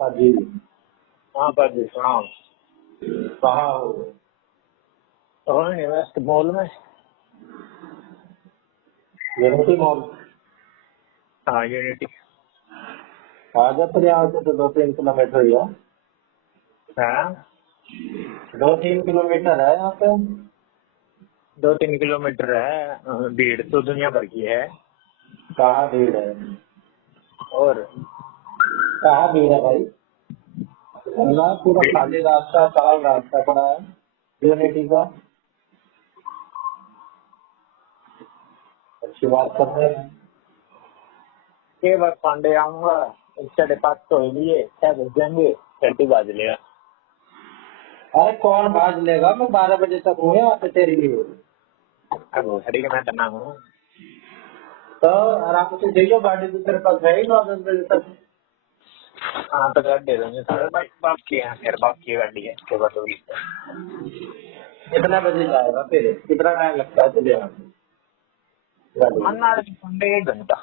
हाँ जी। हाँ पाजी सुनाओ। कहाँ हो? और वेस्ट मॉल में। Unity mall. हाँ यूनिटी। आजा फिर यहाँ से तो 2-3 किलोमीटर ही है। हाँ 2-3 किलोमीटर है यहाँ पे। 2-3 किलोमीटर है। भीड़ तो दुनिया भर की है। कहाँ भीड़ है? और कहाँ भीड़ है भाई? ना पूरा खाली रास्ता, साफ रास्ता पड़ा है यूनिटी का। अच्छी बात कर रहे हैं। के बस पांडे आऊंगा। 5:30 तो लिए क्या भेजेंगे। 30 बाज लेगा। अरे कौन भाज लेगा? मैं 12 बजे तक हूँ यहाँ पे तेरे लिए। अब घड़ी का मैं करना हूँ। तो आराम से जाइयो, गाड़ी तो तेरे पास है ही 9-10 बजे तक। हाँ तो कर दे देंगे सारे भाई। बाप की है, मेरे बाप की गाड़ी है के बस होगी। कितना बजे जाएगा फिर? कितना टाइम लगता है तुझे यहाँ पे गाड़ी में? मन्ना पांडे 1 घंटा।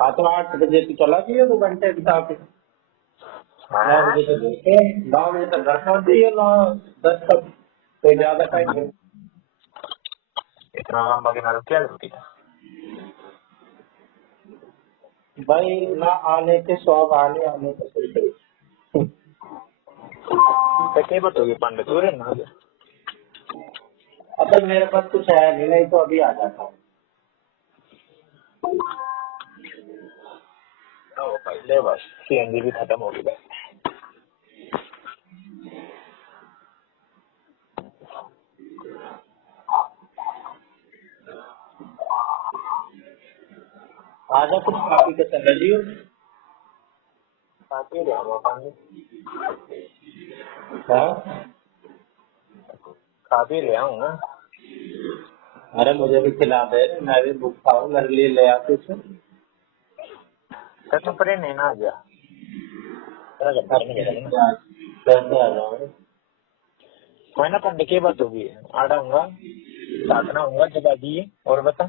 हाँ तो 8 बजे तू चला जाइए, 2 घंटे बिता के। 9 हाँ बजे तक घूमते, 9 बजे तक घर पहुँच जाइए, 9-10 तक। कोई ज्यादा टाइम नहीं। इतना लंबा किनारा क्या करती है भाई ना आने के 100 बहाने, आने के सही। तो के बात होगी पांडे तू रे ना। अब मेरे पास कुछ है नहीं, नहीं तो अभी आ जाता हूँ। ओ भाई ले बस सीएनजी भी खत्म हो गई बस। आजा कुछ काफी के चले जियो। काफी ले आओ पांडे। हाँ काफी ले आऊंगा। अरे मुझे भी खिला दे, मैं भी भूखा हूँ, मेरे लिए ले आ कुछ। तो परे नहीं ना आ गया। तेरा घर पर नहीं गया ना। कैसे आ जाओ? कोई ना पांडे की बात होगी। आड़ा हूँगा साधना हूँगा जब आ जाइए। और बता।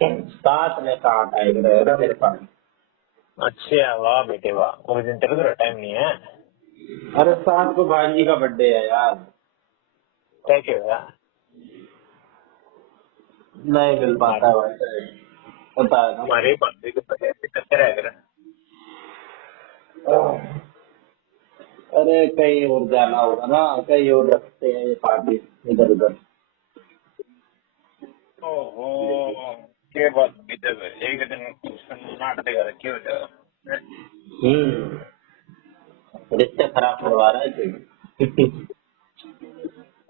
साथ में कहाँ टाइम रहेगा मेरे पास? अच्छा वाह बेटे वाह। उस दिन तेरे को टाइम नहीं है। अरे साथ को भांजी का बर्थडे है यार। क्या क्या हुआ। नहीं मिल पाता है भाई, पता है ना। हमारे पांडे के पते कैसे रहेगा। अरे कहीं और जाना होगा ना, कहीं और रखते हैं ये पार्टी, इधर उधर। ओहो के बात बीते एक दिन नाट देगा क्या हो जाएगा। रिश्ते खराब करवा रहा है तू।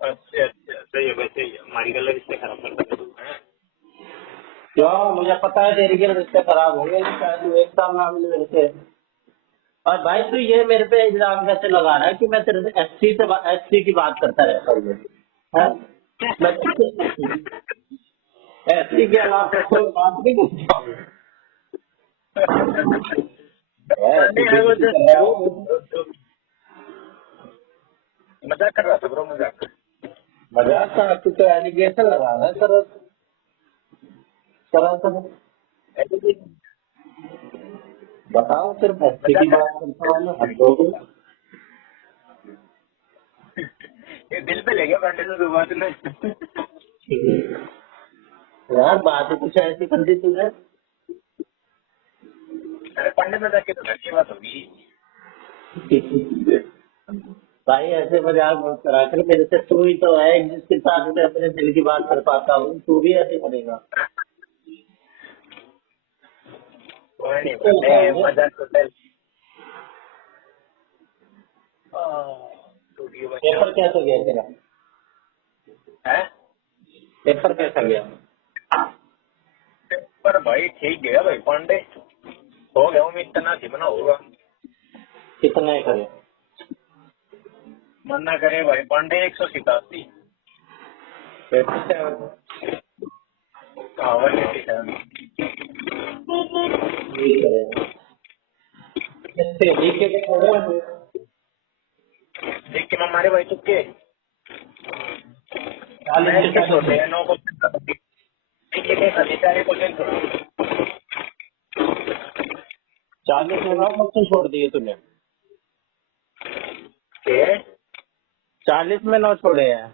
अच्छा अच्छा सही है भाई सही है। हमारी गल रिश्ते खराब कर सकते हैं। क्यों? मुझे पता है तेरी के रिश्ते खराब होंगे, शायद तू एक साल ना मिले मेरे से। और भाई तू ये मेरे पे इल्जाम कैसे लगा रहा है कि मैं तेरे से एससी की बात करता रहता हूँ? हाँ? मैं एससी के अलावा कोई बात नहीं करता हूँ। पांडे तू है वो बेइज्जती कर रहा है। मजाक कर रहा था ब्रो मजाक। मजाक का तू तो एलिगेशन लगा रहा है सर, सरासर। बताओ, सिर्फ एससी की मजाक बात करता हूँ मैं, हद हो गई। ये दिल पे ले गया पांडे से बात ने। यार बात ही कुछ ऐसी कर दी तूने। अरे पांडे मजाक की तो अच्छी बात होगी। भाई ऐसे मजाक मत करा कर मेरे से, तू ही तो है जिसके साथ मैं अपने दिल की बात कर पाता हूँ, तू भी ऐसे करेगा? कोई नहीं किसको पांडे बताएंगे? मजाक तो चल। टूटी बच्चा पेपर कैसा गया तेरा? है। पेपर कैसा गया? पर भाई ठीक गया भाई पांडे। हो गया उम्मीद इतना थी बना होगा। कितने करे? मन ना करे भाई पांडे 187। ठीक है। इससे जीके के थोड़े होंगे। लेकिन हमारे भाई चुपके 40 के मैच के 40 छोटे हैं 9 को सारे को 40 में 9 कब से छोड़ दिए तूने? के 40 में 9 छोड़े हैं।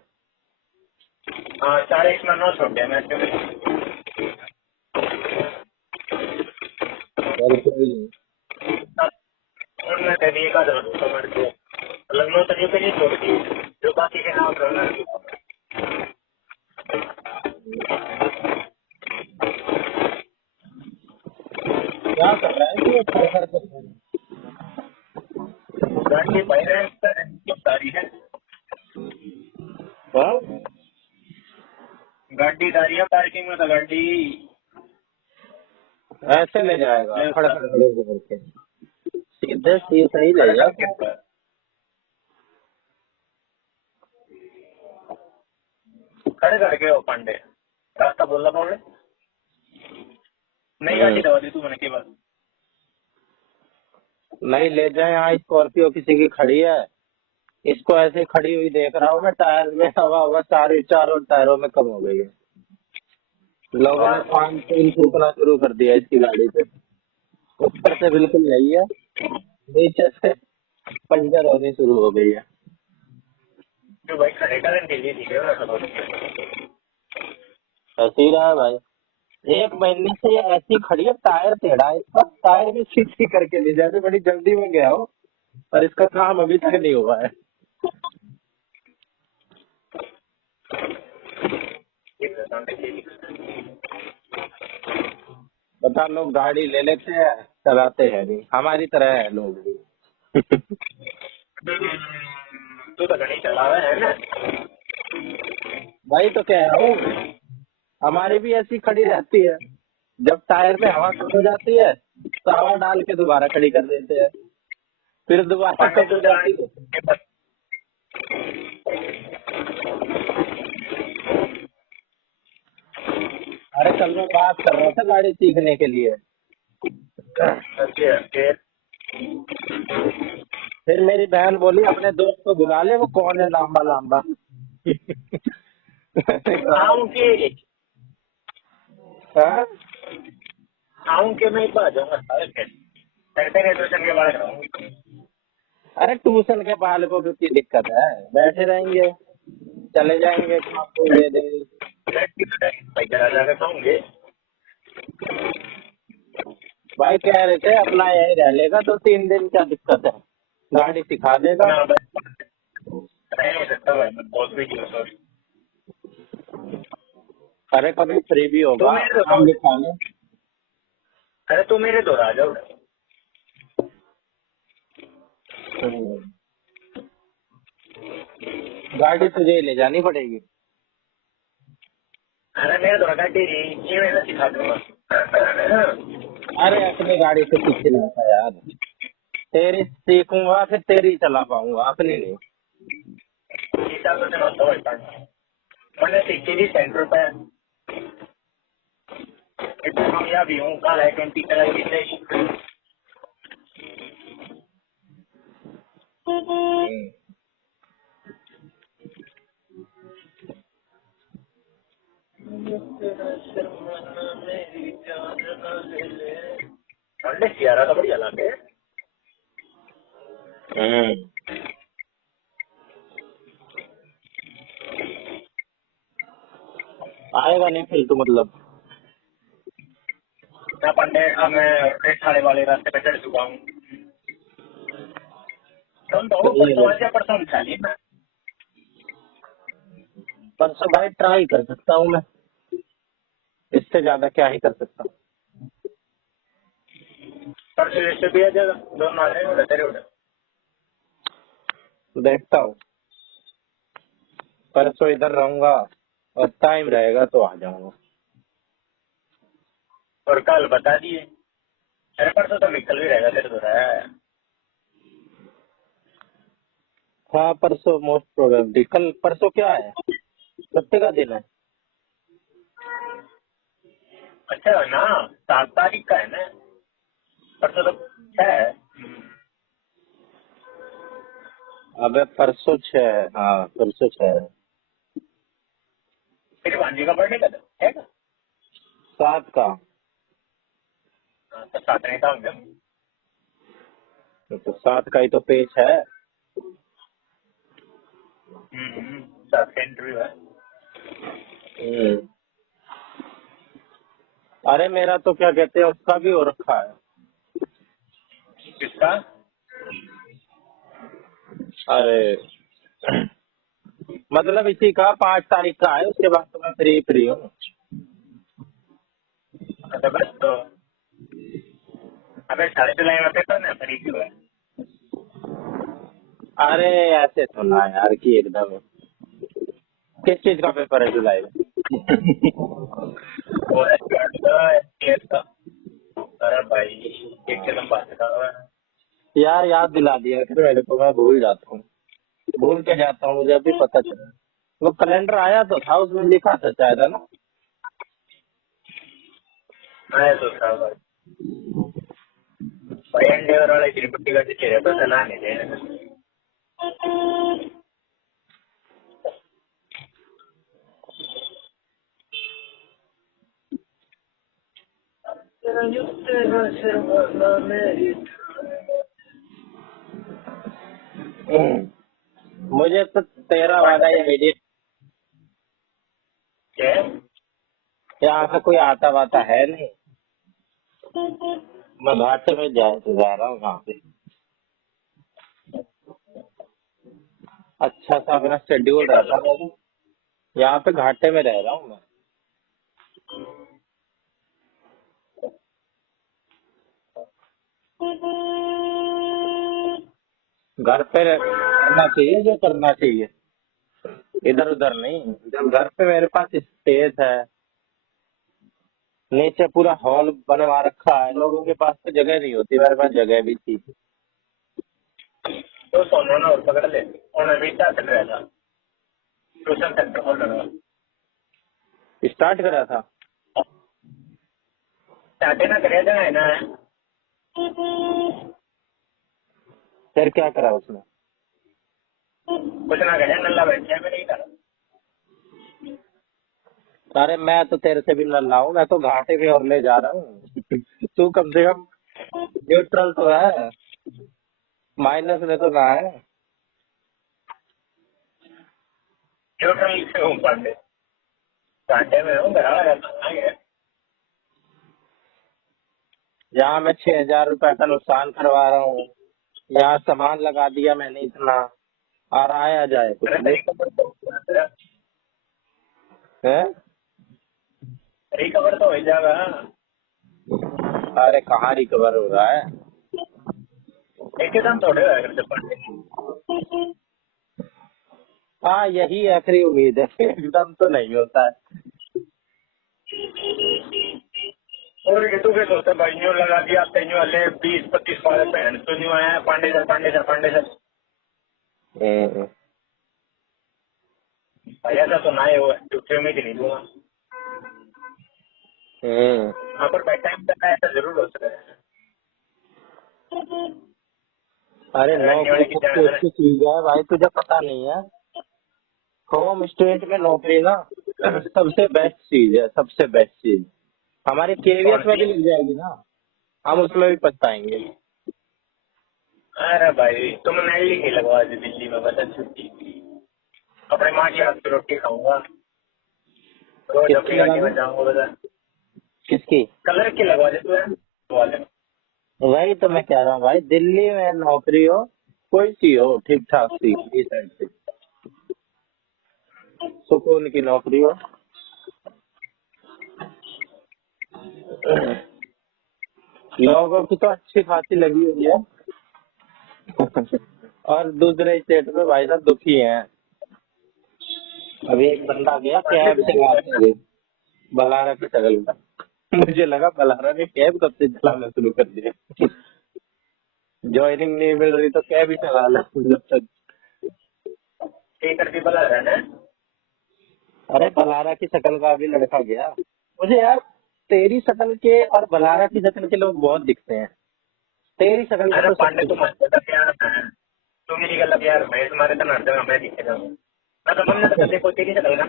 हाँ 40 में 9 छोड़ दिया मैं चल कोई नहीं। उनमें कभी एक आधा समझ के लखनऊ तक पे नहीं छोड़ दी जो बाकी के नाम करना क्या कर रहा है कि ये खड़ खड़ कर रहा है? गाड़ी पहले सारी है हाँ? गाड़ी दारी है पार्किंग में तो गाड़ी ऐसे ले जाएगा खड़ खड़ खड़े करके, सीधे सीधे ही ले खड़ा जा। करके खड़े करके वो पांडे रास्ता बोलना बोल नहीं गाड़ी दवा दी तू मैंने के बाद नहीं ले जाए। यहाँ स्कॉर्पियो किसी की खड़ी है, इसको ऐसे खड़ी हुई देख रहा हूँ मैं, टायर में हवा हवा चारों टायरों में कम हो गई है। लोगों ने पान तेल फूकना शुरू कर दिया इसकी गाड़ी पे। ऊपर से बिल्कुल यही है, नीचे से पंचर होनी शुरू हो गई है। जो भाई खड़े करने के लिए दिखे ना सब ऐसे ही रहा है भाई, 1 महीने से ये ऐसी खड़ी है, टायर टेढ़ा है इसका, टायर भी सीधी करके ले जाते। बड़ी जल्दी में गया हो और इसका काम अभी तक नहीं हुआ है। बता, लोग गाड़ी ले लेते हैं चलाते हैं नहीं, हमारी तरह है लोग भी। तू तो गाड़ी चला रहा है ना भाई तो कह रहा हूँ, हमारी भी ऐसी खड़ी रहती है, जब टायर में हवा कम हो जाती है तो हवा डाल के दोबारा खड़ी कर देते हैं, फिर दोबारा पांडे कम तू हो चला जाती है। अरे कल मैं बात कर रहा था गाड़ी सीखने के लिए, फिर मेरी बहन बोली अपने दोस्त को बुला ले, वो कौन है लंबा लंबा। हाँ? आऊंगे मैं आ जाऊंगा ट्यूशन के बाद रहूंगा अरे ट्यूशन के बालकों को की दिक्कत है, बैठे रहेंगे, चले जाएंगे, आपको दे देंगे। पैसा जाकर खाऊंगे भाई कह रहे थे अपना यही रह लेगा 2-3 दिन, क्या दिक्कत है, गाड़ी सिखा देगा। नहीं सकता भाई मैं बहुत भी सॉरी अरे कभी फ्री भी होगा, हम दिखा लें। अरे तू मेरे दौर आ जाओ गाड़ी तुझे ही ले जानी पड़ेगी। अरे मेरे दौर गाड़ी ये मैं सिखा दूंगा अरे अपनी गाड़ी से सीख लेता यार, तेरी सीखूंगा फिर तेरी चला पाऊंगा, अपनी नहीं। मैंने सीखी थी सेंटर पे कामयाबी हूँ कल है 20 चलाई थी ठंडे सियारा तो बढ़िया लगे आएगा नहीं फिर तो मतलब। मैं पंडे मैं थाने वाले रास्ते पे चढ़ चुका हूँ तुम तो परसों खाली मैं परसों भाई ट्राई कर सकता हूँ मैं, इससे ज्यादा क्या ही कर सकता हूँ। परसों जैसे भी आ जाएगा दोनों आ जाएंगे तेरे उधर देखता हूँ, परसों इधर रहूंगा और टाइम रहेगा तो आ जाऊंगा। और कल बता दिए अरे परसों तो निकल भी रहेगा तेरे उधर है हाँ परसों मोस्ट प्रोबेबली। कल परसों क्या है, छुट्टी का दिन है। अच्छा ना 7 तारीख का है ना परसों तो है अबे परसों 6 है, हाँ परसों 6 है। फिर भांजी का बर्थडे का है क्या 7 का। तो 7 नहीं था तो 7 का ही तो पेज है। 7 का इंटरव्यू है। हम्म। अरे मेरा तो क्या कहते हैं उसका भी हो रखा है। किसका? अरे मतलब इसी का 5 तारीख का है, उसके बाद तो मैं फ्री हूँ। अच्छा बस तो अबे 4 जुलाई में पेपर ना फ्री क्यों है? अरे ऐसे तो ना यार कि एकदम किस चीज का पेपर है जुलाई में? वो SPF का। अरे भाई एक कदम बात था। यार याद दिला दिया फिर मेरे को, मैं भूल जाता हूँ, भूल के जाता हूँ, मुझे अभी पता चला। वो कैलेंडर आया तो था, उसमें लिखा था शायद, है ना? मैं तो था भाई एंडेवर वाले तिरुपति का चेहरे पर चला नहीं थे। मुझे तो तेरा वाला ये वीडियो, क्या? यहाँ पे कोई आता वाता है नहीं, मैं घाट में जा रहा हूँ वहाँ पे। अच्छा सा अपना शेड्यूल रहता है मेरा। यहाँ पे घाटे में रह रहा हूँ मैं। घर पे करना चाहिए जो करना चाहिए, इधर उधर नहीं। जब घर पे मेरे पास स्पेस है, नीचे पूरा हॉल बनवा रखा है, लोगों के पास तो जगह नहीं होती, मेरे पास जगह भी थी। तो सोनू ने और पकड़ ले उन्हें भी क्या चल रहा था ट्यूशन सेंटर खोल रहा स्टार्ट करा था। चाहते ना करे थे ना फिर क्या करा उसने? कुछ ना करे नल्ला बैठे में नहीं करा। अरे मैं तो तेरे से भी लड़ हूँ, मैं तो घाटे पे और ले जा रहा हूँ। तू कम से कम न्यूट्रल तो है, माइनस में तो ना है। जो कल से हूँ पांडे पांडे में हूँ घर वाला है। यहाँ मैं 6,000 रुपए का नुकसान करवा रहा हूँ, यहाँ सामान लगा दिया मैंने इतना, और आया जाए कुछ अरे नहीं है। रिकवर तो हो जाएगा। अरे कहाँ रिकवर हो रहा है? एकदम थोड़े अगर से पांडे हाँ यही आखिरी उम्मीद है, एकदम तो नहीं होता है। और ये तो फिर सोचते भाई न्यू लगा दिया तेन्यू वाले 20-25 वाले पहन तो न्यू आया पांडे सर हम्म। भाई ऐसा तो ना है वो चुटकी में नहीं दूंगा। वहाँ पर बैठा टाइम ऐसा जरूर हो सकता है। अरे रहने नौकरी वाले की सबसे जान है। अच्छी चीज है भाई, तुझे पता नहीं है? होम स्टेट में नौकरी ना सबसे बेस्ट चीज है, सबसे बेस्ट चीज। हमारे कौन केवीएस में सी? भी लग जाएगी ना, हम उसमें भी पछताएंगे। अरे भाई तुम नई की लगवा दी दिल्ली में बता छुट्टी अपने माँ की हाथ की रोटी खाऊंगा रोज किसकी अपनी लगा गाड़ी दी? में जाऊंगा बता किसकी? कलर की लगवा दे तू वाले। वही तो मैं कह रहा हूँ भाई, दिल्ली में नौकरी हो, कोई सी हो, ठीक ठाक सी, इस साइड से सुकून की नौकरी हो। लोगों की तो अच्छी खासी लगी हुई है। और दूसरे स्टेट में भाई साहब दुखी हैं। अभी एक बंदा गया कैब चलाते हुए, बलारा की शक्ल का। मुझे लगा बलारा ने कैब कब से चलाना शुरू कर दिया। ज्वाइनिंग नहीं मिल रही तो कैब ही चला ला जब तक। ठीक करती बला रहना अरे बलारा की शक्ल का अभी लड़का गया। मुझे यार तेरी शक्ल के और बलारा की शक्ल के लोग बहुत दिखते हैं। तेरी शक्ल का अरे तो सब पांडे कुछ तुम है। प्यार तू मेरी गल प्यार मैं तुम्हारे तो नर्द में मैं दिखेगा मैं तो मन तो देखो तेरी से गलना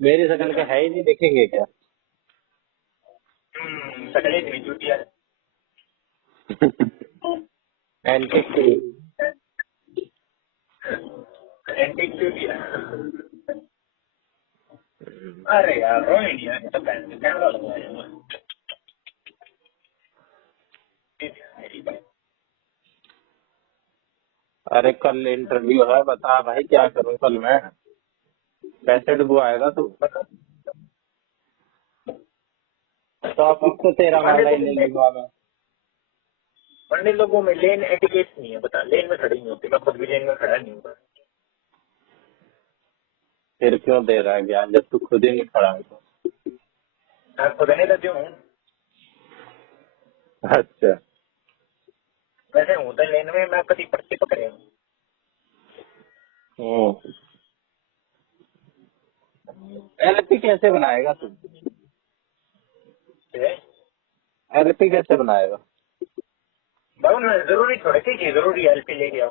मेरी शक्ल के है ही नहीं, देखेंगे क्या? सकले इतनी झूठी है। एंटिक एंटीक क्यों दिया? अरे यार रोहिणी यार, तो कैमरा लगवाया मेरी बात। अरे कल इंटरव्यू है, बता भाई क्या करूं कल मैं? पैसे डुबवाएगा तू? टॉपिक तो तेरा वाला ही ले लूंगा मैं। पंडित लोगों में लेन एटिकेट नहीं है, बता। लेन में खड़ी नहीं होती, मैं खुद भी लेन में खड़ा नहीं हूँ। फिर क्यों दे रहा है ज्ञान जब तू खुद ही नहीं खड़ा है तो? मैं खुद नहीं देती हूँ, अच्छा, वैसे हूँ तो लेन में। मैं कभी पर्ची पकड़े हूँ। एलपी कैसे बनाएगा तू? एलपी कैसे बनाएगा? बहुत जरूरी थोड़े की जरूरी एलपी ले गया।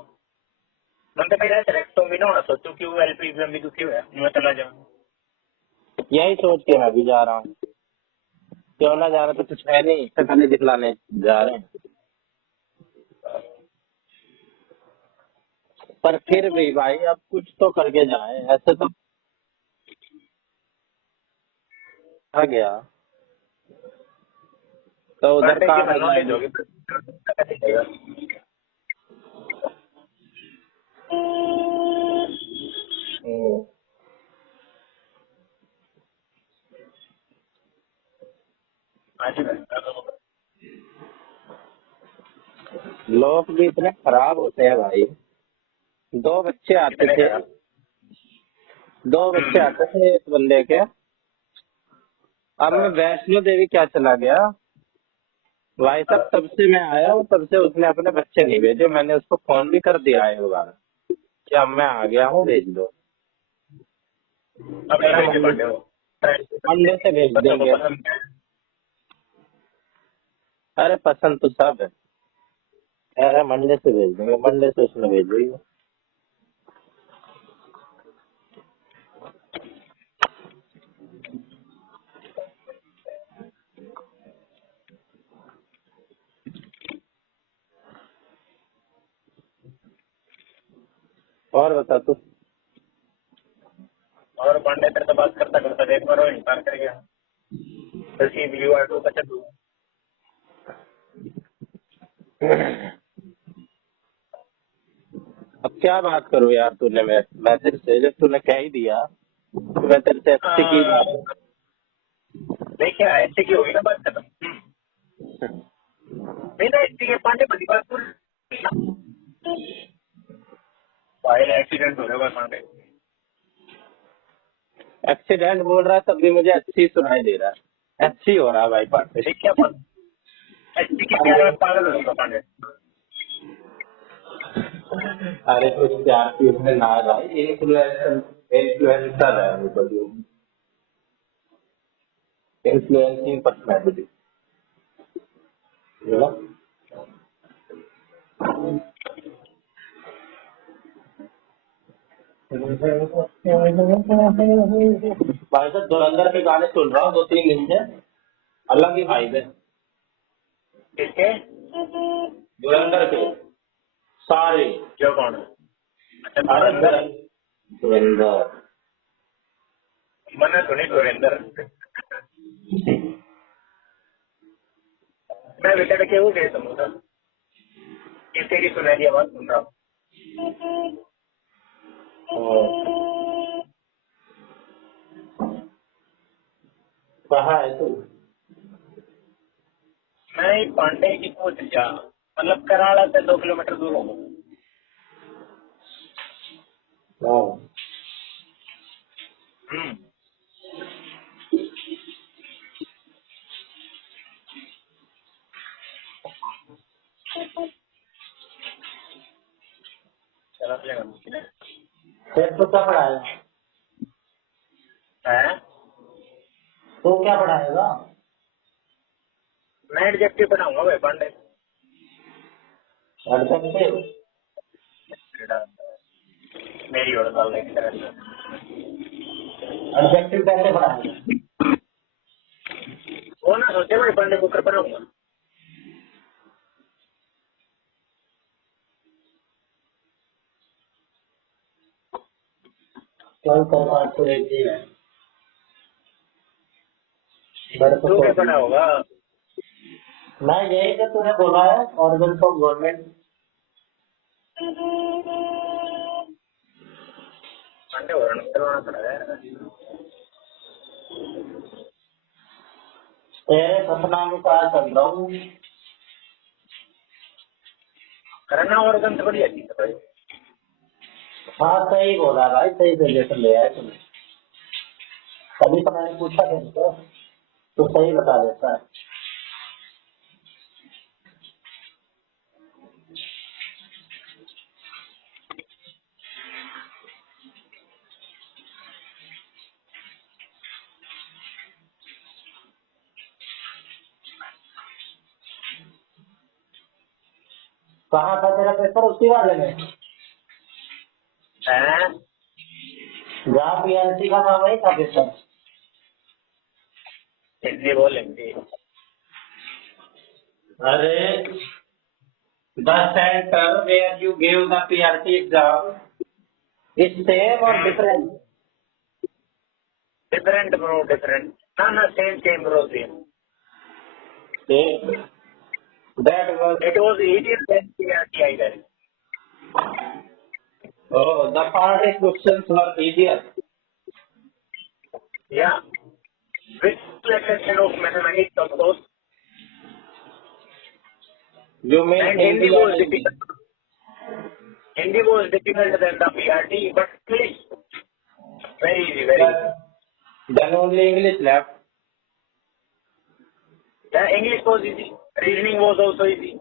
मन तो मेरा सेलेक्ट तो भी ना सोचू कि वो एलपी लंबी दुखी हुआ मैं चला जाऊँ। यही सोच के मैं भी जा रहा हूँ। क्यों ना जा रहा, तो कुछ है नहीं, शक्ल दिखलाने जा रहे हैं। पर फिर भी भाई अब कुछ तो करके जाए, ऐसे तो आ गया तो उधर घंटे की काम आ नॉलेज जाएगी। होगी। लोग भी इतने खराब होते हैं भाई। दो बच्चे आते कितने थे खराब। दो बच्चे आते थे एक बंदे के। अब मैं वैष्णो देवी क्या चला गया भाई साहब, तब से मैं आया हूँ, तब से उसने अपने बच्चे नहीं भेजे। मैंने उसको फोन भी कर दिया है दोबारा कि अब मैं आ गया हूँ, भेज दो। अब नहीं मेरा भेजे पांडे हो। मंडे से भेज बच्चों को देंगे। पसंद है। अरे पसंद तो सब है। अरे मंडे से भेज देंगे, मंडे से उसने भेज दी। और बता तू। और पांडे तेरे से बात करता करता एक बार वो इंकार कर गया। रिसीव यू आर टू कचर दू। अब क्या बात करूँ यार, तूने मैं तेरे से जब तूने कह ही दिया तो मैं तेरे से अच्छी की बात। देखिए ऐसे की होगी ना बात खत्म। नहीं ना ऐसे के पांडे बड़ी बात पूरी। फाइल एक्सीडेंट हो गया पांडे। एक्सीडेंट बोल रहा है तब भी मुझे अच्छी सुनाई दे रहा है। अच्छी हो रहा है भाई पार्टी। देखिए अपन ऐसे के प्यार में पागल होगा पांडे। अरे कुछ प्यार की उसमें ना भाई, इन्फ्लुएंसर है वो तो, इन्फ्लुएंसिंग पर्सनैलिटी, यू नो। भाई साहब धुरंधर के गाने सुन रहा हूँ 2-3 दिन से, अलग ही वाइब है। किसके? धुरंधर के सारे। जो कौन है? अच्छा अरे धुरंधर। धुरंधर मैंने सुनी धुरंधर। मैं बेटा के वो गए समझा कि तेरी सुनहरी आवाज सुन रहा हूँ। कहाँ है तू? मैं एक पांडे की पूछ जा, मतलब कराड़ा से 2 किलोमीटर दूर हूँ। हम्म। चला चलेगा मुश्किल है। फिर तो क्या पढ़ाएगा? हैं? तो क्या पढ़ाएगा? मैं एडजेक्टिव बनाऊंगा भाई पांडे। एडजेक्टिव? मेरी और डालने की तरह। एडजेक्टिव कैसे पढ़ाएगा? वो ना सोचे भाई पांडे बुकर बनाऊंगा। कल करवा तो एक दिन है मेरे को तू क्या तो पढ़ा होगा? मैं यही जो तूने बोला है ऑर्गन ऑफ गवर्नमेंट मंडे वरण करवाना पड़ा है। तेरे सपना में कार कर रहा हूँ। करना ऑर्गन से बढ़िया चीज है भाई। हाँ सही बोला भाई, सही सजेशन ले आए तुमने। तभी तो मैंने पूछा तुमको, तो सही बता देता है। कहाँ था तेरा पेपर? उसी वाले में हैं? जहाँ पीएनसी का था वही था पेपर? हिंदी बोल हिंदी। अरे the center where you gave the PRT exam is same or different? Different bro different. ना ना same same bro same. Same. That was it was easier than PRTI then. oh the PRT questions were easier. Yeah. With exception of mathematics of course. You mean And Hindi Hindi or was English? difficult. Hindi was difficult than the PRT, but English very easy, very easy. Then only English left. Yeah, English was easy. Reasoning was also easy.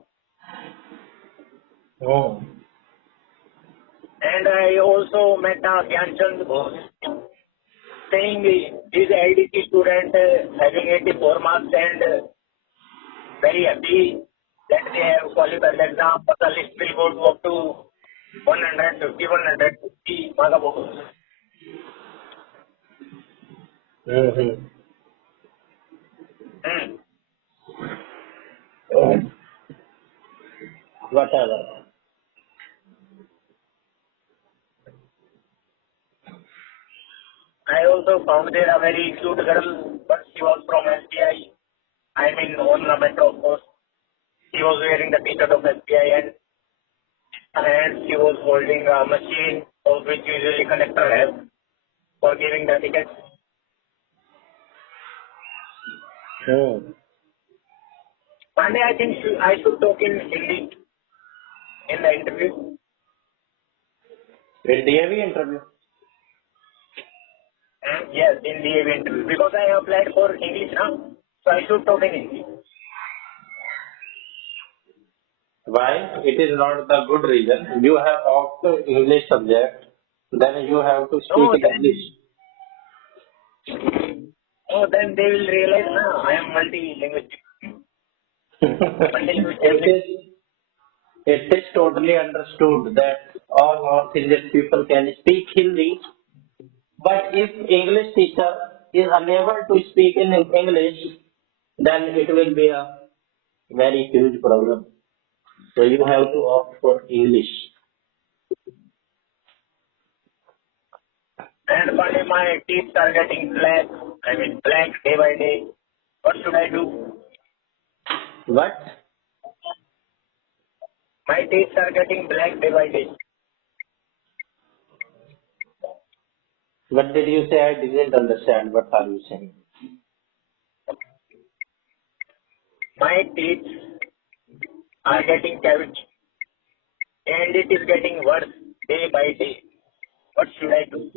Oh. And I also met Gyanchand Bose saying he's a LDC student having 84 marks and very happy that they have qualified the exam, but the list will go to up to 150 marks. Mm-hmm. Whatever. I also found there a very cute girl, but she was from SBI. I mean, on the metro, of course. She was wearing the t-shirt of SBI and she was holding a machine of which usually collector have for giving the tickets. Hmm. Monday, I think I should talk in Hindi in the interview. In DAV interview? Yes, in the interview because I applied for English now, so I should talk in Hindi. Why? It is not the good reason. You have opted English subject, then you have to speak No, in English. then they will realize now I am multi-language. It is totally understood that all North Indian people can speak Hindi, but if English teacher is unable to speak in English, then it will be a very huge problem. So you have to opt for English. And Monday, my teeth are getting black. I mean, black day by day. What should I do? What? My teeth are getting black day by day. What did you say? I didn't understand. What are you saying? My teeth are getting cavity. And it is getting worse day by day. What should I do?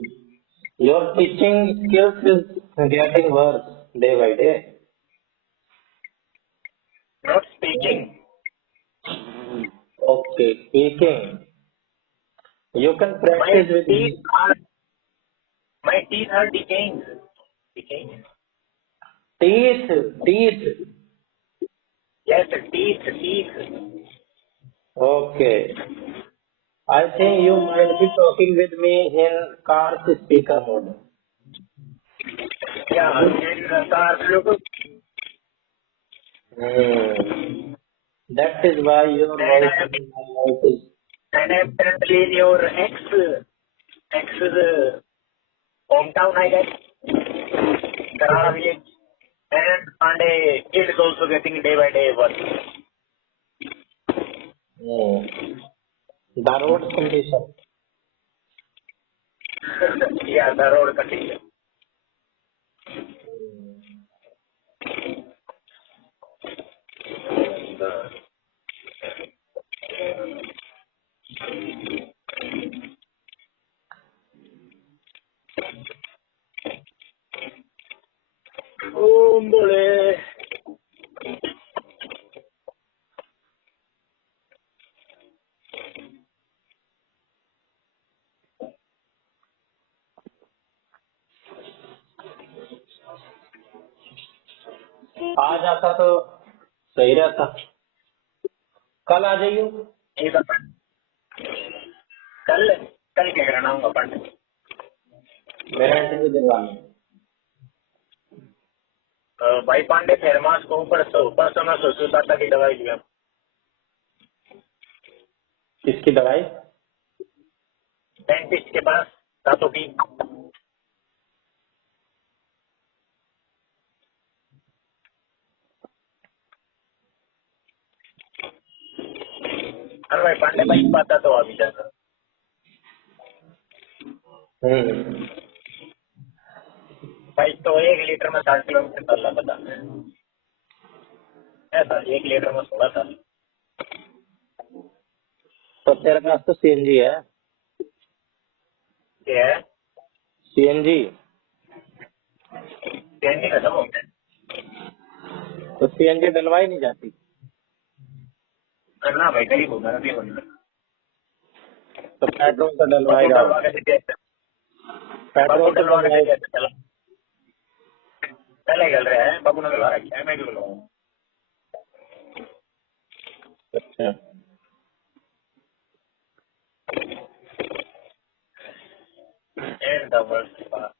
Your teaching skills is getting worse day by day. Not speaking. Okay, speaking. You can My practice with teeth me. are my teeth are decaying. Decaying? Teeth. Yes, teeth. Okay. I think you might be talking with me in car speaker mode. Yeah, in the car Bluetooth. That is why your And voice is my voice is. I am currently in your X hometown, I guess. Karara village. And Pandey is also getting day by day worse. The road condition. Yeah, the road condition. Oh, boy. आ जाता तो सही रहता। कल आ जाइयो। एक अपन कल कल क्या करना होगा अपन? मेरा इंटरव्यू दिलवाना है। भाई पांडे थर्मास को परसों मैं सोचता की दवाई लिया। किसकी दवाई? डेंटिस्ट के पास दांतों की। अरे भाई पांडे भाई पता तो अभी जाकर भाई तो 1 लीटर में 60 किलोमीटर चलना पता है ऐसा 1 लीटर में 16 साल। तो तेरे पास तो सीएनजी है। क्या है? सीएनजी सीएनजी खत्म हो गया। तो सीएनजी डलवाई नहीं जाती। करना भाई कहीं होगा अभी होगा। तो पेट्रोल तो डलवाई बाबू जाओ। डलवा के दे पेट्रोल बाबू तो डलवा के डलवाई। दे चला पहले चल रहे हैं बाबू ने डलवा रखा है मैं क्यों डलवाऊं? अच्छा एंड द वर्स्ट पार्ट।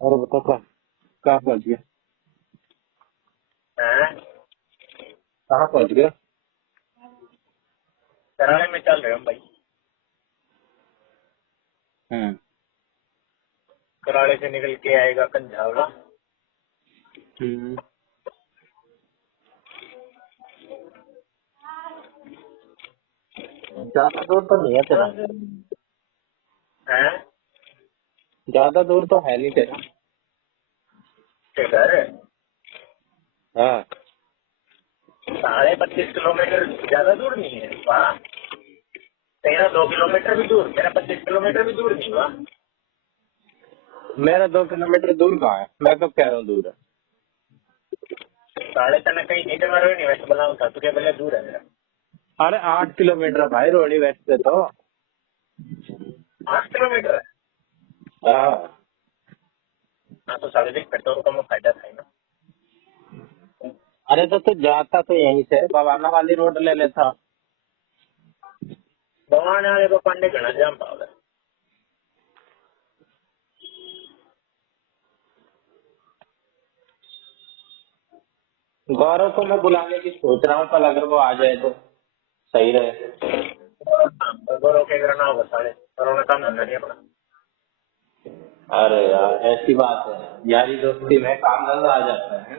और बता कहाँ पहुँच गया? हैं? कहाँ पहुँच गया? कराने में चल रहे हम भाई। कराड़े से निकल के आएगा कंझावड़ा। ज्यादा दूर तो नहीं है तेरा। हैं? ज्यादा दूर तो है नहीं तेरा। किधर? हाँ 25.5 किलोमीटर ज्यादा दूर नहीं है वाह। तेरा 2 किलोमीटर भी दूर मेरा 25 किलोमीटर भी दूर नहीं हुआ। मेरा 2 किलोमीटर दूर कहाँ है? मैं कब कह रहा हूँ दूर है। 3.5 कहीं नहीं जमा रहे नहीं वैसे बनाऊँ था तो क्या बोले दूर है मेरा। अरे 8 किलोमीटर है भाई रोड़ी वेस्ट से तो। 8 किलोमीटर है। हाँ हाँ तो 6.5 पेट्रोल का फायदा था ही ना। अरे तो तू जाता तो यहीं से बवाना वाली रोड ले लेता। भगवान वाले को पांडे घना जाम पाओगे। गौरव को मैं बुलाने की सोच रहा हूँ कल अगर वो आ जाए तो सही रहे। गौरव के घर ना होगा साले गौरव ने काम धंधा नहीं अपना। अरे यार ऐसी बात है यारी दोस्ती में काम धंधा आ जाता है।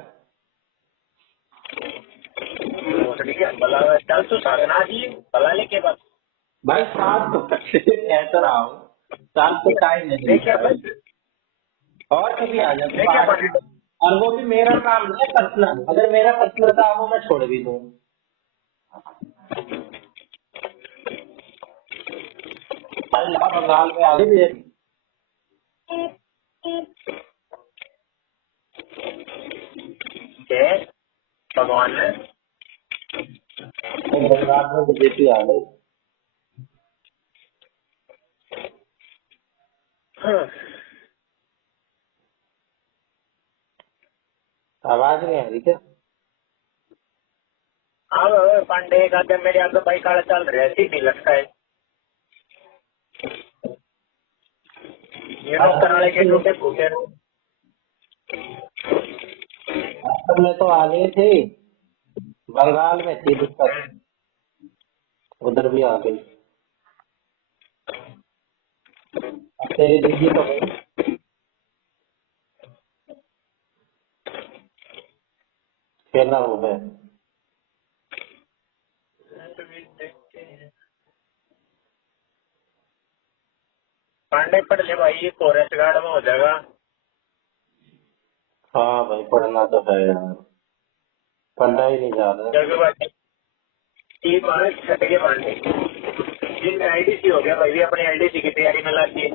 ठीक है भला चल तू साधना जी भला लेके बस। भाई साथ तो कह तो रहा हूँ साथ तो टाइम नहीं देखिए मिलता है। बस और कभी आ जाते देखिए पांडे और वो भी मेरा काम नहीं है पर्सनल। अगर मेरा पर्सनल था वो मैं छोड़ भी दूँ। अल्लाह बंगाल में आगे भी के भगवान ने बंगाल में बीजेपी आ गई। आवाज नहीं आ रही क्या? अब पांडे का जब मेरे आगे भाई काला चल रहा है सीधी लगता है ये लोग कराने के टूटे फूटे में तो आ गई थी, बंगाल में थी दिक्कत, उधर भी आ गई। अब तेरी दीदी तो गई। खेला हो गया। पांडे पढ़ ले भाई, फॉरेस्ट गार्ड में हो जाएगा। हाँ भाई पढ़ना तो है यार, पढ़ना ही नहीं जा रहा। क्योंकि भाई ये मारे छठ के पांडे जिन आईडीसी हो गया भाई, भी अपनी आईडीसी की तैयारी में लग गई।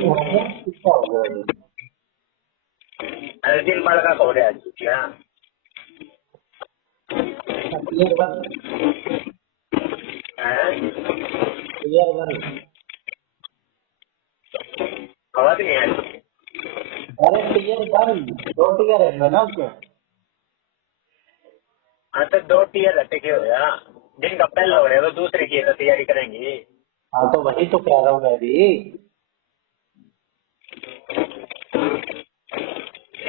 हो गया, किसका हो गया ये? अरे दिन पढ़ का हो रहा है क्या? Clear one, clear one. आवाज नहीं है। अरे क्लियर वन, दो टीयर है ना उसमें। हाँ तो 2 टीयर रहते क्यों हो गया? जिनका पहला हो रहा है तो दूसरे की तो तैयारी करेंगे। हाँ तो वही तो कह रहा हूँ मैं भी।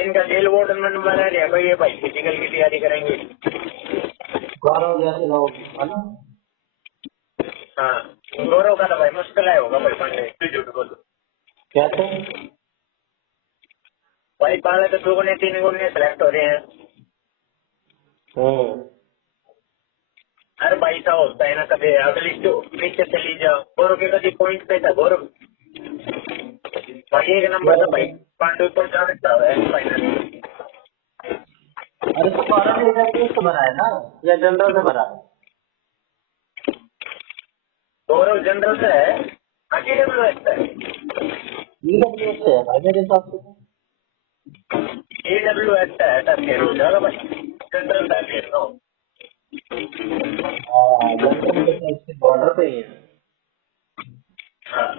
इनका जेल वार्डन में नंबर आ रहा है भाई फिजिकल की तैयारी करेंगे। गौरव जैसे लोग है ना। हाँ गौरव का तो भाई मुश्किल है होगा भाई पांडे, तू झूठ बोल। कैसे? भाई पाले तो 2 गुने 3 गुने सेलेक्ट हो रहे हैं। अरे भाई साहब होता है ना, कभी अगली नीचे चली जाओ, गौरव के कभी पॉइंट पे था गौरव भाई, 1 नंबर तो भाई पांडे को जा सकता है फाइनल। अरे तो गौरव ने इधर से भरा है ना, या जनरल से भरा है? गौरव जनरल से है, अकेले में लगता है। ईडब्ल्यूएस से है भाई मेरे हिसाब से। AWS है, फिर हो जाएगा भाई जनरल का फिर तो। हाँ जनरल डिफेंस के बॉर्डर पे ही है। हाँ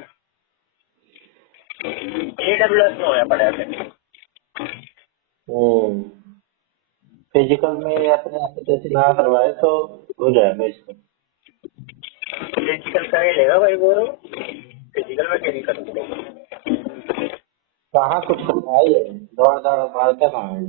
AWS में होया पड़ा है। फिजिकल में अपने एप्लीकेशन ना करवाए तो हो जाएगा इसका। फिजिकल कर ही लेगा भाई गौरव, फिजिकल में क्या नहीं कर सकते। कहाँ कुछ करवाया है, दौड़ दौड़ मारता कहाँ है?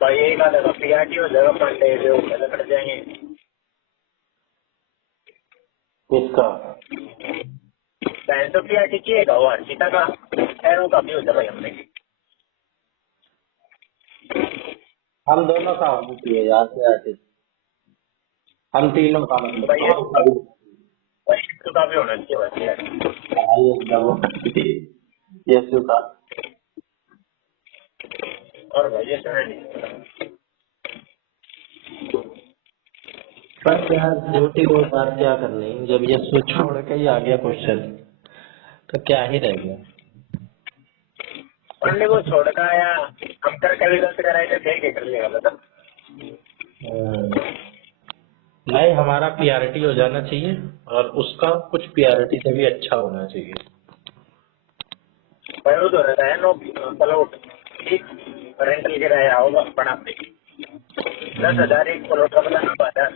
भाई एक आधा का PRT हो जाएगा पांडे, जो पहले कट जाएंगे। किसका? तो PRT किएगा वो अर्चिता का, एरो का भी हो जाएगा भाई हमने। हम दोनों का होना चाहिए यार से आर्टिस्ट, हम तीनों का भाई मतलब। इसका का भी होना चाहिए भाई। भाई एकदम यीशु का। और भाई ये सुना नहीं। बस यार ड्यूटी को बात क्या करनी, जब यीशु छोड़ के ही आ गया क्वेश्चन तो क्या ही रह गया। पांडे को छोड़ कर आया, हम कर कभी गलत कराए थे, देख के कर लिया बता। नहीं हमारा पीआरटी हो जाना चाहिए और उसका कुछ पीआरटी से भी अच्छा होना चाहिए। भाई वो तो रहता है नो प्लॉट, ठीक रेंटल किराया होगा बड़ा पे 10,000 एक प्लॉट का बताना पाता है।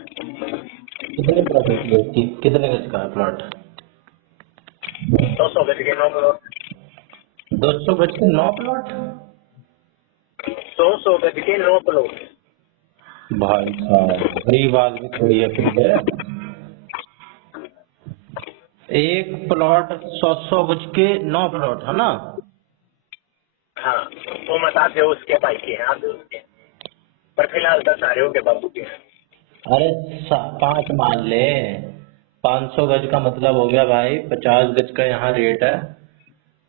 कितने प्रॉफिट है इसकी, कितने गज का प्लॉट? 200 गज के 9 प्लॉट, 200 गज के 9 प्लॉट? 200 गज के 9 प्लॉट। भाई साहब गरीब आदमी थोड़ी है फिर है। एक प्लॉट 100 गज के 9 प्लॉट है ना? हाँ वो मत आते उसके भाई के यहाँ आते उसके, पर फिलहाल 10 आ रहे हो के बाबू के। अरे 5 मान ले, 500 गज का मतलब हो गया भाई 50 गज का यहाँ रेट है।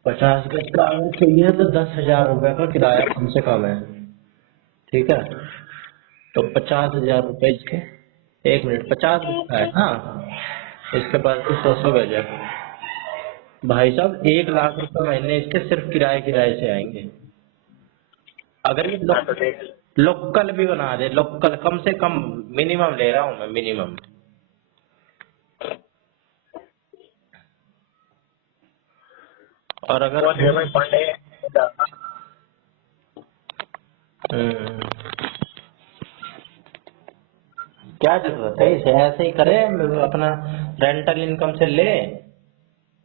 50 गज का अगर चाहिए तो 10,000 रुपए का किराया कम से कम है, ठीक है? तो 50,000 रुपए इसके, 1 मिनट 50 गज का है ना, इसके पास भी 100 गज है। भाई साहब 1 लाख रुपए महीने इसके सिर्फ किराए से आएंगे। अगर ये हाँ तो देख लोकल भी बना दे, लोकल कम से कम मिनिमम ले रहा हूँ मैं, मिनिमम। और अगर भाई पांडे देता। क्या जरूरत है इसे, ऐसे ही करे, अपना रेंटल इनकम से ले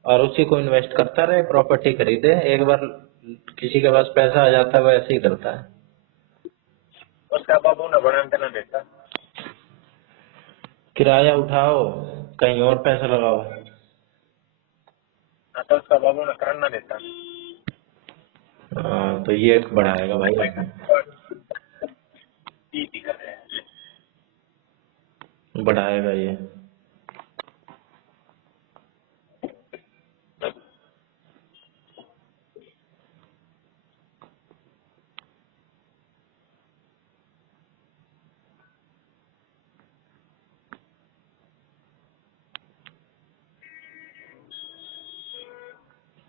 और उसी को इन्वेस्ट करता रहे, प्रॉपर्टी खरीदे। एक बार किसी के पास पैसा आ जाता है वो ऐसे ही करता है। उसका बाबू न बना देता। किराया उठाओ, कहीं और पैसा लगाओ। तो उसका बाबू न करना देता। हाँ, तो ये बढ़ाएगा भाई, कर रहे हैं। बढ़ाएगा ये।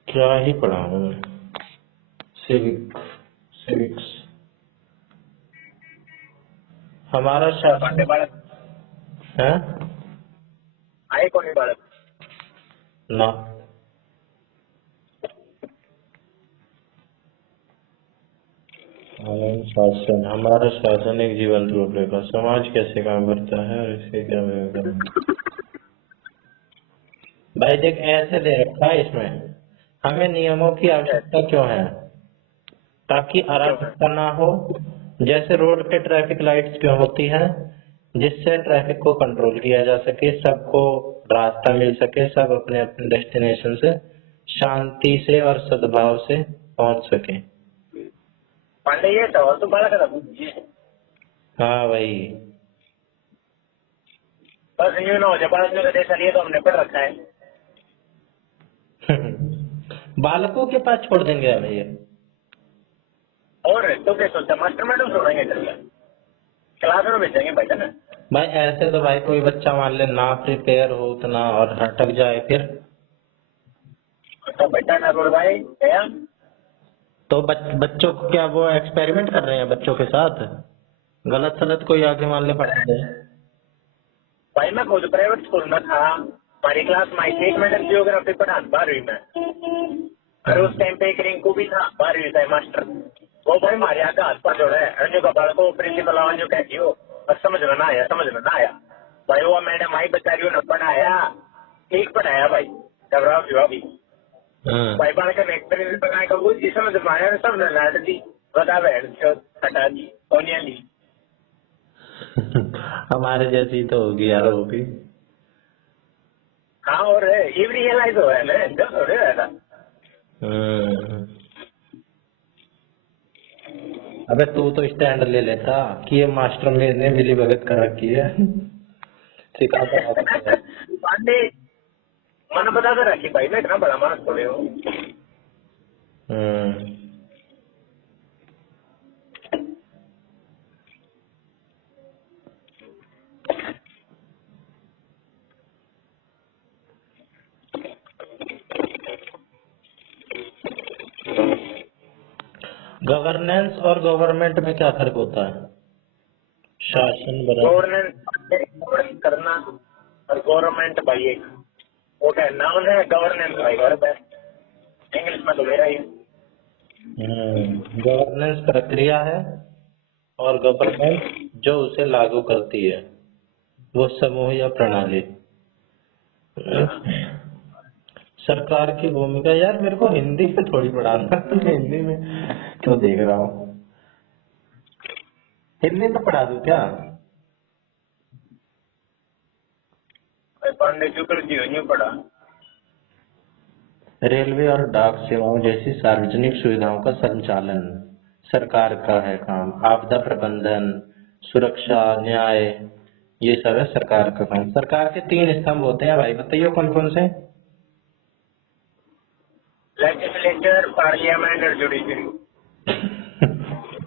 क्या ही पढ़ाऊं, सिविक्स हमारा पांडे शासन बालक है आए कोणी बालक ना। शासन, हमारा शासन एक जीवन रूपरेखा, समाज कैसे काम करता है और इसके क्या व्यवहार है। भाई देख, ऐसे दे रखा है इसमें, हमें नियमों की आवश्यकता क्यों है, ताकि अराजकता ना हो। जैसे रोड पे ट्रैफिक लाइट्स क्यों होती है, जिससे ट्रैफिक को कंट्रोल किया जा सके, सबको रास्ता मिल सके, सब अपने अपने डेस्टिनेशन से शांति से और सद्भाव से पहुंच सके। पांडे ये सवाल तो बालक था। हाँ भाई। बस यूं ना हो जाए बालक ने जैसा लिए तो हमने पढ़ रखा है। बालकों के पास छोड़ देंगे भैया। और तो क्या सोचता, मास्टर मैडम छोड़ेंगे चलिए, क्लास में भेजेंगे भाई ना। भाई ऐसे तो भाई कोई बच्चा मान ले ना प्रिपेयर हो उतना और अटक जाए फिर तो बेटा ना रोड भाई गया। तो बच्चों को क्या वो एक्सपेरिमेंट कर रहे हैं बच्चों के साथ, गलत सलत कोई आगे मान ले पढ़ा दे। भाई मैं खुद प्राइवेट स्कूल में था, हमारी क्लास में आई थी एक मैडम जियोग्राफी पढ़ान 12वीं में, और उस टाइम पे एक रिंकू भी था 12वीं का मास्टर। वो भाई हमारे यहाँ का हाथ पर जोड़ा है अन्य का बालको प्रिंसिपल जो कहती हो, और समझना ना आया भाई। वो मैडम आई बेचारी ने पढ़ाया, ठीक पढ़ाया भाई, घबराओ क्यों अभी भाई। बाल का एक्सपीरियंस बनाया का वो जी समझ में आया, सब ने लाट दी, बता बहन हटा दी सोनिया ली। हमारे जैसी तो होगी यार वो भी। हाँ और ये भी रियलाइज हो है ना जब थोड़े रहता। अबे तू तो स्टैंड ले लेता कि ये मास्टर ने मिली भगत कर रखी है, सिखाता है। पांडे मन बता कर रखी भाई, मैं इतना बड़ा मानस थोड़े हो। गवर्नेंस और गवर्नमेंट में क्या फर्क होता है? शासन गवर्नेंस करना और गवर्नमेंट भाई एक वो क्या नाम है, गवर्नेंस भाई वर्ब है, इंग्लिश में तो मेरा ही। गवर्नेंस प्रक्रिया है और गवर्नमेंट जो उसे लागू करती है वो समूह या प्रणाली। सरकार की भूमिका, यार मेरे को हिंदी में थोड़ी पढ़ाना, मैं हिंदी में क्यों देख रहा हूँ, हिंदी में पढ़ा दूं क्या? पांडे शुक्र जी न्यू पढ़ा। रेलवे और डाक सेवाओं जैसी सार्वजनिक सुविधाओं का संचालन सरकार का है काम। आपदा प्रबंधन, सुरक्षा, न्याय, ये सब है सरकार का काम। सरकार के 3 स्तंभ होते हैं भाई, बताइए कौन कौन से? लेजिस्लेचर, पार्लियामेंट और जुडिशरी।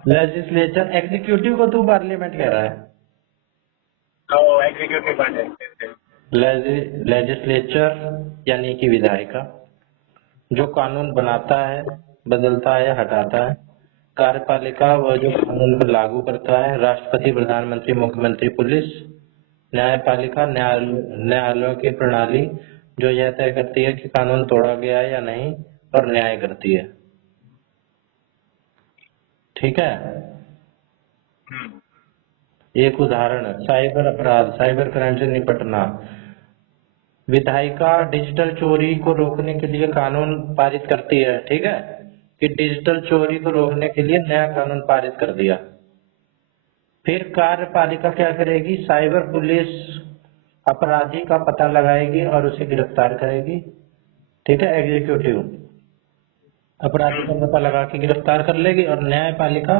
लेजिस्लेचर, एग्जीक्यूटिव को तू पार्लियामेंट कह रहा है? Executive party. लेजिस्लेचर यानी कि विधायिका, जो कानून बनाता है, बदलता है, हटाता है। कार्यपालिका वह जो कानून को लागू करता है, राष्ट्रपति, प्रधानमंत्री, मुख्यमंत्री, पुलिस। न्यायपालिका, न्यायालयों की प्रणाली जो यह तय करती है कि कानून तोड़ा गया है या नहीं और न्याय करती है। ठीक है। हम्म, एक उदाहरण है साइबर अपराध, साइबर क्राइम से निपटना। विधायिका डिजिटल चोरी को रोकने के लिए कानून पारित करती है, ठीक है, कि डिजिटल चोरी को रोकने के लिए नया कानून पारित कर दिया। फिर कार्यपालिका क्या करेगी? साइबर पुलिस अपराधी का पता लगाएगी और उसे गिरफ्तार करेगी, ठीक है। एग्जीक्यूटिव अपराधी का पता लगा के गिरफ्तार कर लेगी और न्यायपालिका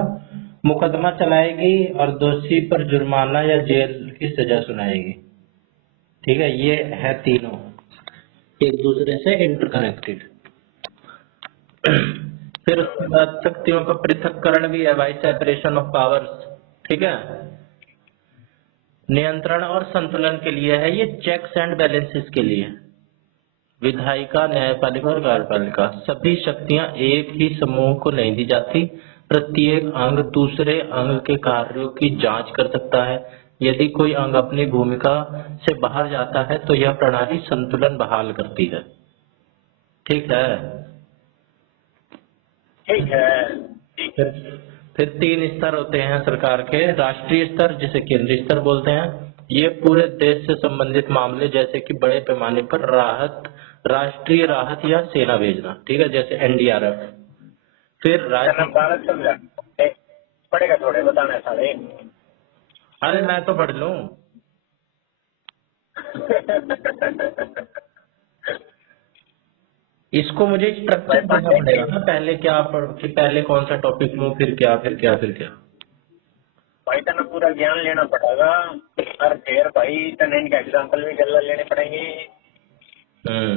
मुकदमा चलाएगी और दोषी पर जुर्माना या जेल की सजा सुनाएगी, ठीक है। ये है तीनों एक दूसरे से इंटरकनेक्टेड। फिर उसके बाद शक्तियों का पृथक्करण भी है भाई, सेपरेशन ऑफ पावर्स, ठीक है। नियंत्रण और संतुलन के लिए है ये, चेक्स एंड बैलेंसेस के लिए। विधायिका, न्यायपालिका और कार्यपालिका सभी शक्तियां एक ही समूह को नहीं दी जाती। प्रत्येक अंग दूसरे अंग के कार्यों की जांच कर सकता है। यदि कोई अंग अपनी भूमिका से बाहर जाता है तो यह प्रणाली संतुलन बहाल करती है, ठीक है। ठीक है, ठीक है। फिर तीन स्तर होते हैं सरकार के। राष्ट्रीय स्तर, जिसे केंद्रीय स्तर बोलते हैं, ये पूरे देश से संबंधित मामले जैसे कि बड़े पैमाने पर राहत, राष्ट्रीय राहत या सेना भेजना, ठीक है, जैसे एनडीआरएफ। फिर क्या राज्य, नाम भारत समझा? पड़ेगा थोड़े बताना सारे। अरे मैं तो पढ़ लूं। इसको मुझे भाई स्ट्रक्चर देना पांडे, पड़ेगा ना, पहले क्या पढ़ कि पहले कौन सा टॉपिक लूं, फिर क्या, फिर क्या, फिर क्या। भाई तना पूरा ज्ञान लेना पड़ेगा। और फिर भाई तना इनके एग्जाम्पल भी गल्ला लेने पड़ेंगे। हम्म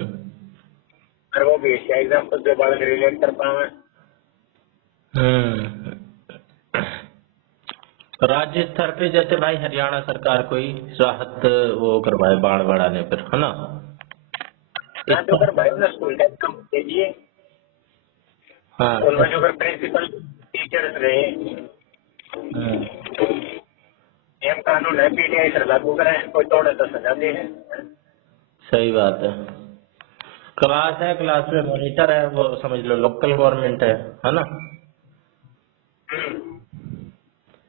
और वो भी ऐसे एग्जाम्पल जो बाद रिलेट कर पाए। हम्म राज्य स्तर पे जैसे भाई हरियाणा सरकार कोई राहत वो करवाए बाढ़ बढ़ाने पर, है ना। हाँ, जो अगर भाई ना स्कूल का काम कीजिए, हाँ। स्कूल में जो अगर प्रिंसिपल टीचर्स रहे, हम्म, नियम कानून है, पीटीआई सर लागू करें, कोई तोड़े तो सजा दे। सही बात है। क्लास है, क्लास में मॉनिटर है, वो समझ लो लोकल गवर्नमेंट है ना।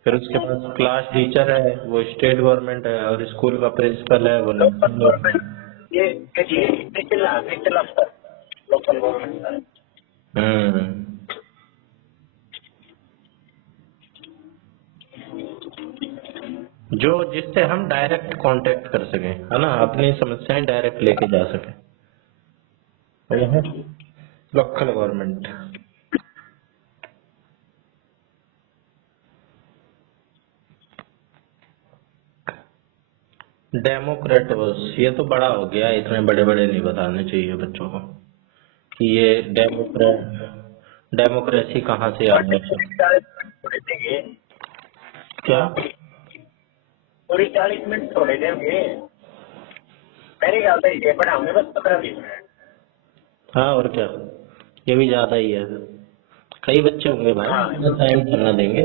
फिर उसके बाद क्लास टीचर है, वो स्टेट गवर्नमेंट है, और स्कूल का प्रिंसिपल है, वो लोकल नेशनल गवर्नमेंट, गवर्नमेंट। ये निचला स्तर लोकल गवर्नमेंट का। हम्म जो जिससे हम डायरेक्ट कांटेक्ट कर सकें, है ना, अपनी समस्याएं डायरेक्ट लेके जा सकें, वो है लोकल गवर्नमेंट। डेमोक्रेटोस, ये तो बड़ा हो गया, इतने बड़े बड़े नहीं बताने चाहिए बच्चों को कि ये डेमोक्रेसी कहाँ से आ और गया। थोड़े देंगे, क्या? पूरी 40 मिनट थोड़े देंगे। मेरे ख्याल से ये पढ़ाऊंगे बस 15-20 मिनट। हाँ और क्या, ये भी ज्यादा ही है। कई बच्चे होंगे भाई, हाँ, इतना टाइम करना देंगे।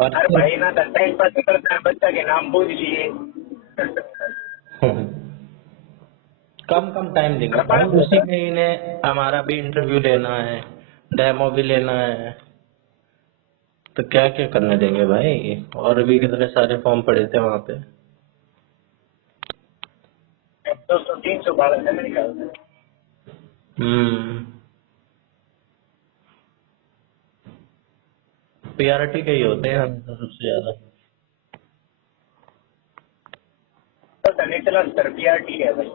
और अरे भाई ना 10 टाइम करता है, बच्चा के नाम पूछ लिए। कम कम टाइम देंगे अरे भाई, बात उसी में इन्हें हमारा भी इंटरव्यू लेना है, डेमो भी लेना है, तो क्या क्या करने देंगे भाई। और भी कितने सारे फॉर्म पड़े थे वहाँ पे। 200-300 बालक है मेरे ख्याल से। हम्म पीआरटी के ही होते हैं हमेशा सबसे ज्यादा। तो निचला स्तर पीआरटी है भाई।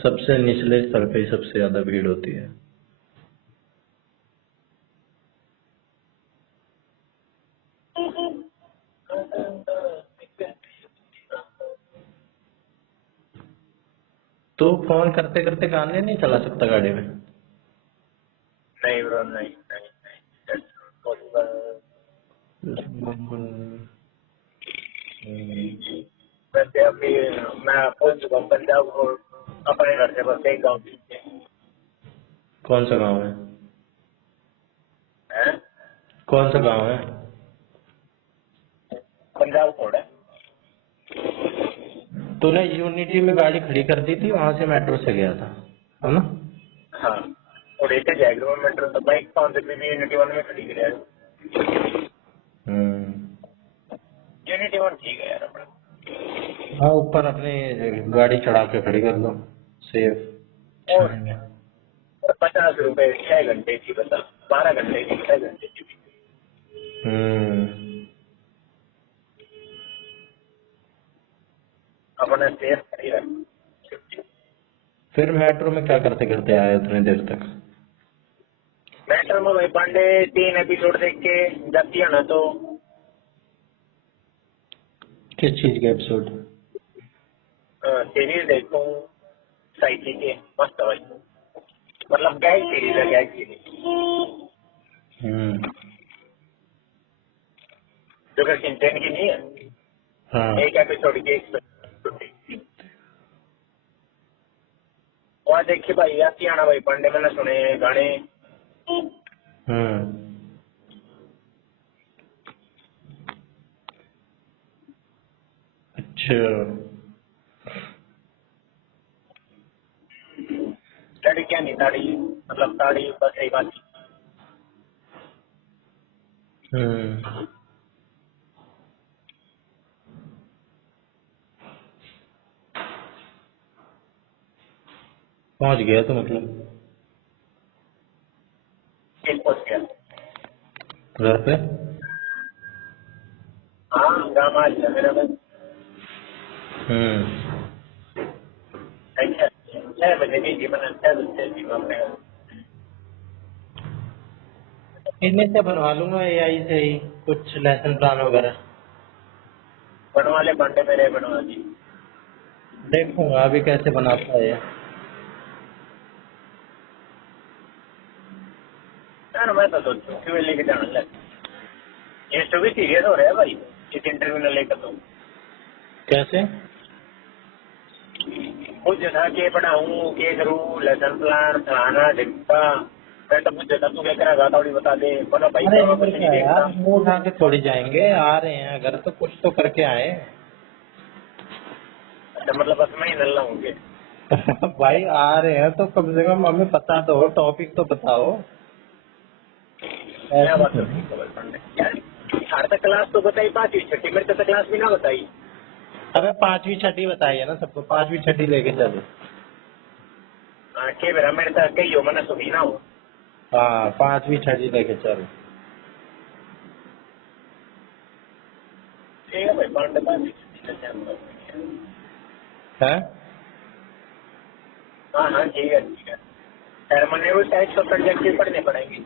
सबसे निचले स्तर पे ही सबसे ज्यादा भीड़ होती है। तो फोन करते करते गाने नहीं चला सकता गाड़ी में? नहीं ब्रो, नहीं नहीं नहीं, पॉसिबल। वैसे अभी मैं पहुंच चुका हूँ पंजाब, और अपने घर से बस एक गाँव पीछे कौन सा गांव है? है। कौन सा गांव है? पंजाब कोड है। तूने यूनिटी में गाड़ी खड़ी कर दी थी, वहां से मेट्रो से गया था, है ना? हाँ, थोड़ी लेके जाएगा वो मेट्रो तो बाइक कौन से भी यूनिटी वन में खड़ी कर यूनिटी वन ठीक है यार अपना। हाँ ऊपर अपनी गाड़ी चढ़ा के खड़ी कर लो सेफ। और 50 रुपए 6 घंटे की बता 12 घंटे की 6 घंटे की अपने सेफ खड़ी रख। फिर मेट्रो में क्या करते करते आए उतनी देर तक? मेट्रो में भाई पांडे 3 एपिसोड देख के जाती है ना तो किस चीज के एपिसोड? सीरीज देखूं साइकी के मस्त भाई मतलब गैग सीरीज है गैग सीरीज जो कि सिंचन की नहीं है। हाँ एक एपिसोड की 150 वहाँ देखिए भाई आती आना भाई पांडे मैंने सुने गाने। अच्छा ताड़ी क्या नहीं ताड़ी मतलब ताड़ी बस सही बात पहुंच गया तो मतलब खेल पहुंच गया। घर पे? हाँ गाँव आ गया मेरा बस 6 बजे की जीवन 6 बजे जीवन में इनमें से बनवा लूंगा एआई से ही कुछ लेसन प्लान वगैरह। बनवा ले पांडे मेरे बनवा दी देखूंगा अभी कैसे बनाता है ये। यार मैं तो सोचूं क्यों लेके जाना लग ये तो भी सीरियस हो रहा है भाई इस इंटरव्यू ने लेकर तो कैसे? कुछ था के पढ़ाऊँ के करूँ लेसन प्लान फलाना ढिमका मैं तो पूछ था तू क्या करेगा थोड़ी बता दे बोला भाई अरे तो और कुछ नहीं क्या देखता। यार मुंह उठा के थोड़ी जाएंगे आ रहे हैं अगर तो कुछ तो करके आए। अच्छा मतलब बस मैं ही नल्ला होंगे भाई आ रहे हैं तो कम से कम हमें पता तो हो टॉपिक तो बताओ। क्या ऐसे बात तो करती है पांडे यार हर तक क्लास तो बताई 5वीं 6वीं मेरे तक क्लास भी ना बताई। अबे 5वीं 6वीं बताई है ना सबको 5वीं 6वीं लेके चलो। हाँ के मेरा मेरे तक कही हो मैंने सुनी ना हो। हाँ 5वीं 6वीं लेके चलो। ठीक है भाई पांडे है? हाँ हाँ ठीक है थर्मोनेबल टाइप का सब्जेक्ट पढ़ने पड़ेंगे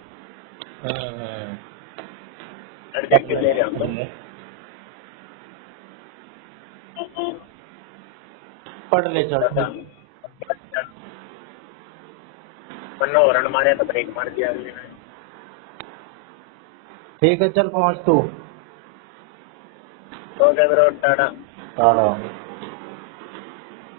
सब्जेक्ट ले रहे हम पढ़ ले चल। वरना हॉर्न मारे तो ब्रेक मार दिया अगले ने। ठीक है चल पहुँच तू। तो क्या करो टाटा। हाँ